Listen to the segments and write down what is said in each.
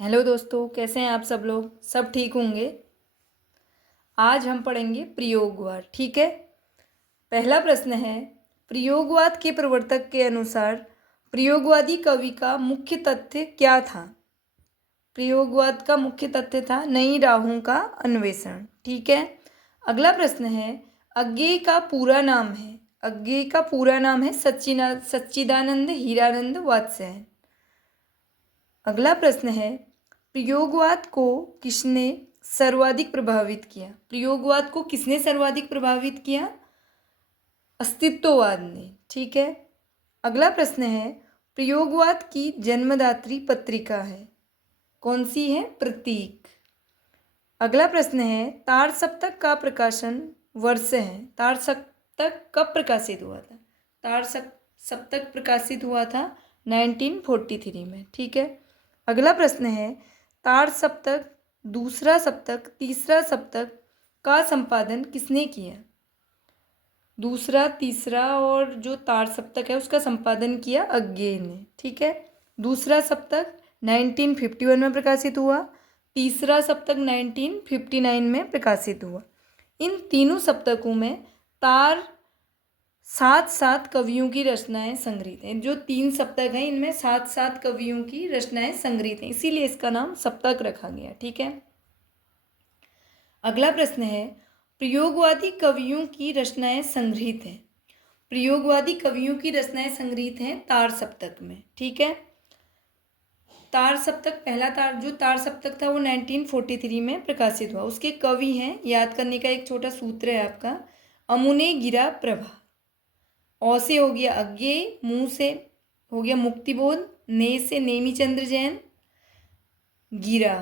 Hello दोस्तों, कैसे हैं आप सब लोग। सब ठीक होंगे। आज हम पढ़ेंगे प्रयोगवाद। ठीक है। पहला प्रश्न है, प्रयोगवाद के प्रवर्तक के अनुसार प्रयोगवादी कवि का मुख्य तथ्य क्या था। प्रयोगवाद का मुख्य तथ्य था नई राहों का अन्वेषण। ठीक है। अगला प्रश्न है, अज्ञेय का पूरा नाम है। अज्ञेय का पूरा नाम है सच्चिदानंद हीरानंद वात्स्यायन। अगला प्रश्न है, प्रयोगवाद को किसने सर्वाधिक प्रभावित किया। प्रयोगवाद को किसने सर्वाधिक प्रभावित किया। अस्तित्ववाद ने। ठीक है। अगला प्रश्न है, प्रयोगवाद की जन्मदात्री पत्रिका है। कौन सी है। प्रतीक। अगला प्रश्न है, तार सप्तक का प्रकाशन वर्ष है। तार सप्तक कब प्रकाशित हुआ था। तार सप्तक प्रकाशित हुआ था 1943 में। ठीक है। अगला प्रश्न है, तार सप्तक, दूसरा सप्तक, तीसरा सप्तक का संपादन किसने किया। दूसरा, तीसरा और जो तार सप्तक है उसका संपादन किया अज्ञेय ने। ठीक है। दूसरा सप्तक 1951 में प्रकाशित हुआ। तीसरा सप्तक 1959 में प्रकाशित हुआ। इन तीनों सप्तकों में तार 7 कवियों की रचनाएं संग्रहित हैं। जो 3 सप्तक हैं इनमें 7 कवियों की रचनाएं संग्रहित हैं, इसीलिए इसका नाम सप्तक रखा गया। ठीक है। अगला प्रश्न है, प्रयोगवादी कवियों की रचनाएं संग्रहित हैं। प्रयोगवादी कवियों की रचनाएं संग्रहित हैं तार सप्तक में। ठीक है। तार सप्तक, पहला तार सप्तक था वो 1943 में प्रकाशित हुआ। उसके कवि हैं, याद करने का एक छोटा सूत्र है आपका, अमुने गिरा प्रभा। औ से हो गया अज्ञेय, मुँह से हो गया मुक्तिबोध, ने से नेमीचंद्र जैन, गिरा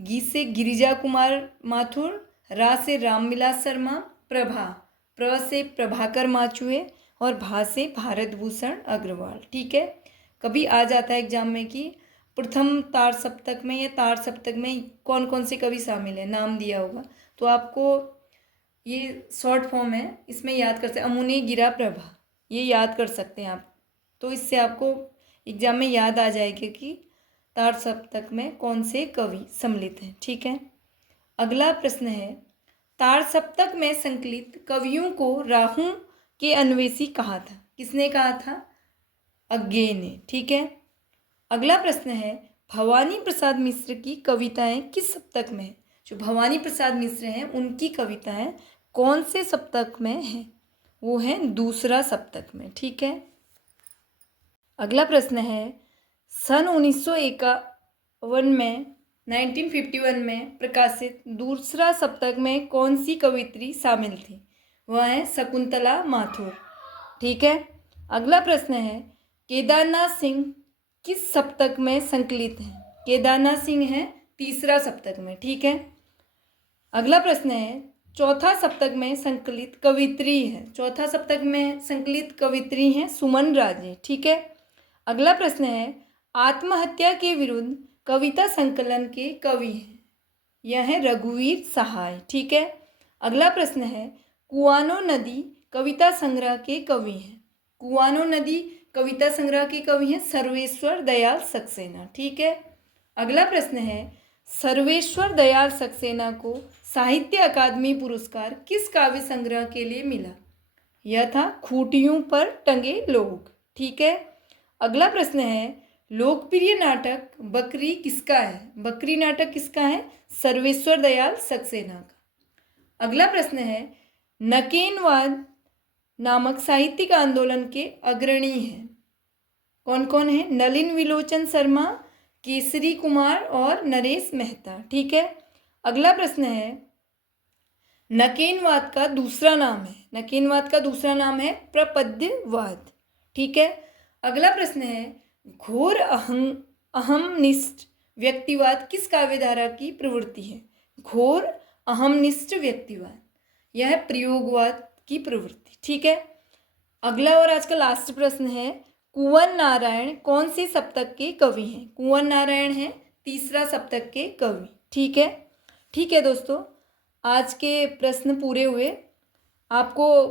गी से गिरिजा कुमार माथुर, रा से रामविलास शर्मा, प्रभा प्र से प्रभाकर माचुए और भा से भारत भूषण अग्रवाल। ठीक है। कभी आ जाता है एग्जाम में कि प्रथम तार सप्तक में या तार सप्तक में कौन कौन से कवि शामिल है, नाम दिया होगा, तो आपको ये शॉर्ट फॉर्म है, इसमें याद कर सकते। अमुने गिरा प्रभा, ये याद कर सकते हैं आप। तो इससे आपको एग्जाम में याद आ जाएगा कि तार सप्तक में कौन से कवि सम्मिलित हैं। ठीक है। अगला प्रश्न है, तार सप्तक में संकलित कवियों को राहों के अन्वेषी कहा था। किसने कहा था। अज्ञेय ने। ठीक है। अगला प्रश्न है, भवानी प्रसाद मिश्र की कविताएं किस सप्तक में है। जो भवानी प्रसाद मिश्र हैं उनकी कविताएं कौन से सप्तक में हैं। वो है दूसरा सप्तक में। ठीक है। अगला प्रश्न है, सन 1951 में 1951 में प्रकाशित दूसरा सप्तक में कौन सी कवित्री शामिल थी। वह है शकुंतला माथुर। ठीक है। अगला प्रश्न है, केदारनाथ सिंह किस सप्तक में संकलित हैं। केदारनाथ सिंह है तीसरा सप्तक में। ठीक है। अगला प्रश्न है, चौथा सप्तक में संकलित कवित्री है। चौथा सप्तक में संकलित कवित्री हैं सुमन राजे। ठीक है। अगला प्रश्न है, आत्महत्या के विरुद्ध कविता संकलन के कवि हैं। यह है रघुवीर सहाय। ठीक है। अगला प्रश्न है, कुआनो नदी कविता संग्रह के कवि हैं। कुआनो नदी कविता संग्रह के कवि हैं सर्वेश्वर दयाल सक्सेना। ठीक है। अगला प्रश्न है, सर्वेश्वर दयाल सक्सेना को साहित्य अकादमी पुरस्कार किस काव्य संग्रह के लिए मिला। यह था खूंटियों पर टंगे लोग। ठीक है। अगला प्रश्न है, लोकप्रिय नाटक बकरी किसका है। बकरी नाटक किसका है। सर्वेश्वर दयाल सक्सेना का। अगला प्रश्न है, नकेनवाद नामक साहित्यिक आंदोलन के अग्रणी हैं। कौन कौन है। नलिन विलोचन शर्मा, केसरी कुमार और नरेश मेहता। ठीक है। अगला प्रश्न है, नकेनवाद का दूसरा नाम है। नकेनवाद का दूसरा नाम है प्रपद्यवाद। ठीक है। अगला प्रश्न है, घोर अहमनिष्ठ व्यक्तिवाद किस काव्यधारा की प्रवृत्ति है। घोर अहमनिष्ठ व्यक्तिवाद, यह है प्रयोगवाद की प्रवृत्ति। ठीक है। अगला और आज का लास्ट प्रश्न है, कुंवर नारायण कौन से सप्तक के कवि हैं। कुंवर नारायण हैं तीसरा सप्तक के कवि। ठीक है। ठीक है दोस्तों, आज के प्रश्न पूरे हुए। आपको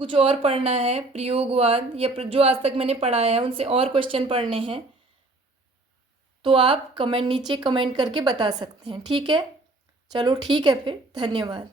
कुछ और पढ़ना है, प्रयोगवाद या जो आज तक मैंने पढ़ाया है उनसे और क्वेश्चन पढ़ने हैं। तो आप नीचे कमेंट करके बता सकते हैं। ठीक है, चलो ठीक है फिर, धन्यवाद।